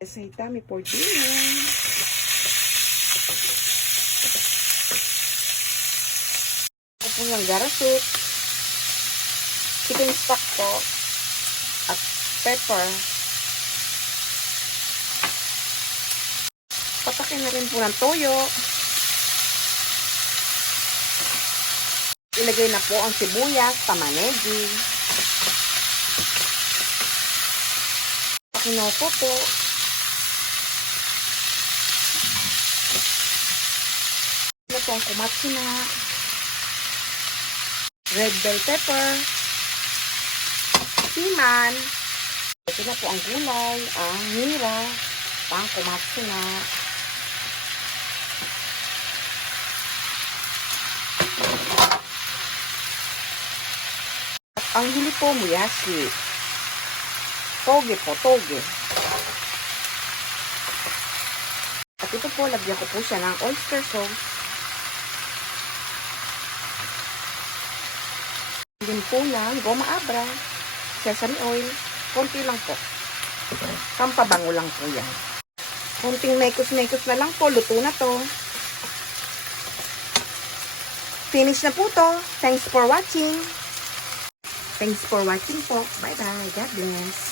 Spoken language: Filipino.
Saitami for dinner. Ako po ng garasut, chicken stock po, at pepper. Patakin na rin po ng toyo. Ilagay na po ang sibuyas, tamanegi. Pakinoko po. Ito po ang kumatsina. Red bell pepper. Piman. Ito na po ang gulay, ang mira, pang kumatsina. At ang huli po, muyashi. Toge po, toge. At ito po, lagyan ko po siya ng oyster sauce. Din po ng goma abra, sesame oil, konti lang po. Pampabango lang po yan. Konting mekos-mekos na lang po, luto na to. Finish na po to. Thanks for watching. Thanks for watching po. Bye-bye. God bless.